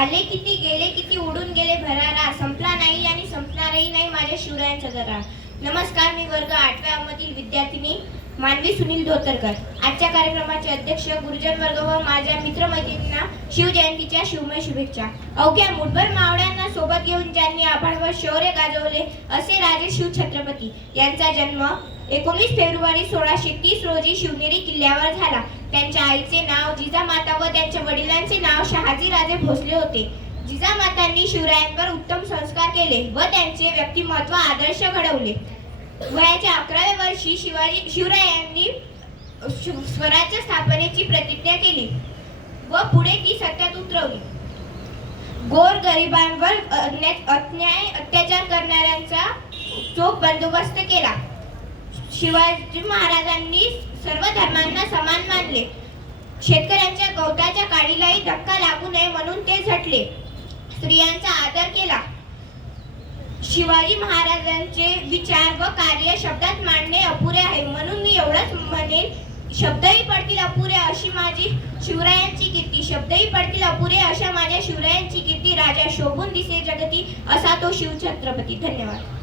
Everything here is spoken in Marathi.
आले किती गेले किती उडून गेले भरारा, संपला नाही आणि संपणारही नाही माझ्या शिवरायांचा दरारा. नमस्कार, मी वर्ग 8व्या मधील विद्यार्थिनी मानवी सुनील धोतरकर. आजच्या कार्यक्रमाचे अध्यक्ष, गुरुजन वर्ग व माझ्या मित्रमैत्रिणींना शिवजयंतीच्या शिवमय शुभेच्छा. अवघ्या मुठभर मावळ्यांना सोबत घेऊन ज्यांनी आभाळ व शौर्य गाजवले असे राजे शिवछत्रपती यांचा जन्म 19 फेब्रुवारी 1630 रोजी शिवनेरी किल्ल्यावर झाला. त्यांच्या आईचे नाव जिजामाता व त्यांच्या वडिलांचे नाव शहाजीराजे भोसले होते. जिजामातांनी शिवरायांवर उत्तम संस्कार केले व त्यांचे व्यक्तिमत्व आदर्श घडवले. वयाच्या 11व्या वर्षी शिवरायांनी स्वराज्य स्थापनेची प्रतिज्ञा केली व पुढे ती सत्यात उतरवली. गोर गरिबांवर अन्याय अत्याचार करणाऱ्यांचा चोख बंदोबस्त केला. शिवाजी महाराजांनी सर्व धर्मांना समान मानले. शेतकऱ्यांच्या गवताच्या काडीलाही धक्का लागू नये म्हणून ते झटले. स्त्रियांचा आदर केला. शिवाजी महाराजांचे विचार व कार्य शब्दात मांडणे अपुरे आहे, म्हणून मी एवढंच म्हणेन, शब्दही पडतील अपुरे अशी माझी शिवरायांची कीर्ती. शब्दही पडतील अपुरे अशा माझ्या शिवरायांची कीर्ती. राजा शोभून दिसे जगती असा तो शिवछत्रपती. धन्यवाद.